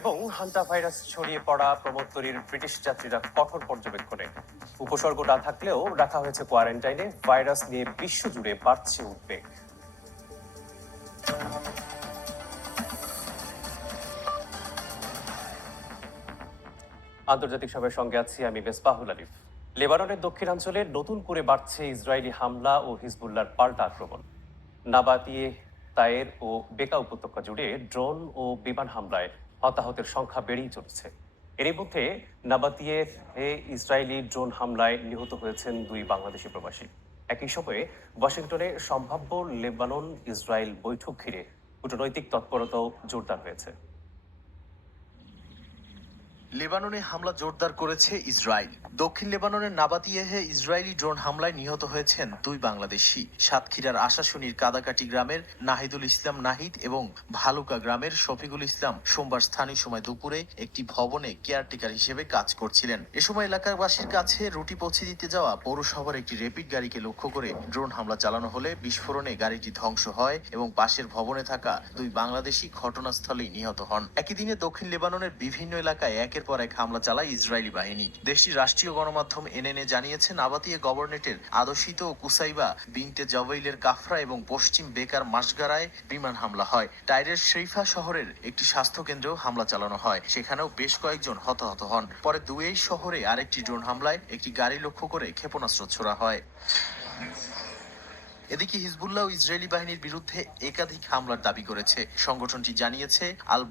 এবং hanta virus ছড়িয়ে পড়া প্রমোত্তরীর ব্রিটিশ যাত্রীরা কঠোর পর্যবেক্ষণে। উপসর্গ না থাকলেও রাখা হয়েছে কোয়ারেন্টাইনে। ভাইরাস নিয়ে বিশ্বজুড়ে বাড়ছে উদ্বেগ। আন্তর্জাতিক সভার সঙ্গে আছি আমি মেসবাহুল আরিফ। লেবাননের দক্ষিণাঞ্চলে নতুন করে বাড়ছে ইসরায়েলি হামলা ও হিজবুল্লাহর পাল্টা আক্রমণ। নাবাতিয়ে, তায়ের ও বেকা উপত্যকা জুড়ে ড্রোন ও বিমান হামলায় হতাহতের সংখ্যা বেড়েই চলেছে। এরই মধ্যে নাবাতিয়ে ইসরায়েলি ড্রোন হামলায় নিহত হয়েছেন 2 বাংলাদেশি প্রবাসী। একই সময়ে ওয়াশিংটনে সম্ভাব্য লেবানন ইসরায়েল বৈঠক ঘিরে কূটনৈতিক তৎপরতাও জোরদার হয়েছে। লেবাননে হামলা জোরদার করেছে ইসরায়েল। দক্ষিণ লেবাননের নাবাতিয়েহে ইসরায়েলি ড্রোন হামলায় নিহত হয়েছেন 2 বাংলাদেশি। সাতক্ষীরার আশাশুনির কাদাকাটি গ্রামের নাহিদুল ইসলাম নাহিদ এবং ভালুকা গ্রামের শফিকুল ইসলাম সোমবার স্থানীয় সময় দুপুরে একটি ভবনে কেয়ারটেকার হিসেবে কাজ করছিলেন। এ সময় এলাকাবাসীর কাছে রুটি পৌঁছে দিতে যাওয়া পৌরসভার একটি র্যাপিড গাড়িকে লক্ষ্য করে ড্রোন হামলা চালানো হলে বিস্ফোরণে গাড়িটি ধ্বংস হয় এবং পাশের ভবনে থাকা 2 বাংলাদেশি ঘটনাস্থলেই নিহত হন। একই দিনে দক্ষিণ লেবাননের বিভিন্ন এলাকায় একের পর এক হামলা চালায় ইসরায়েলি বাহিনী। দেশটির রাষ্ট্রীয় গণমাধ্যম এনএনএ জানিয়েছে নাবাতিয়ে গভর্নরেটের আদর্শিত ও কুসাইবা বিনতে জবাইলের কাফরা এবং পশ্চিম বেকার মাসগারায় বিমান হামলা হয়। টাইরের শরীফা শহরের একটি স্বাস্থ্য কেন্দ্রেও হামলা চালানো হয়, সেখানেও বেশ কয়েকজন হতাহত হন। পরে দুয়েই শহরে আরেকটি ড্রোন হামলায় একটি গাড়ি লক্ষ্য করে ক্ষেপণাস্ত্র ছোড়া হয়। এদিকে হিজবুল্লাহ ও ইসরায়েলি বাহিনীর বিরুদ্ধে একাধিক হামলার দাবি করেছে। সংগঠনটি জানিয়েছে আল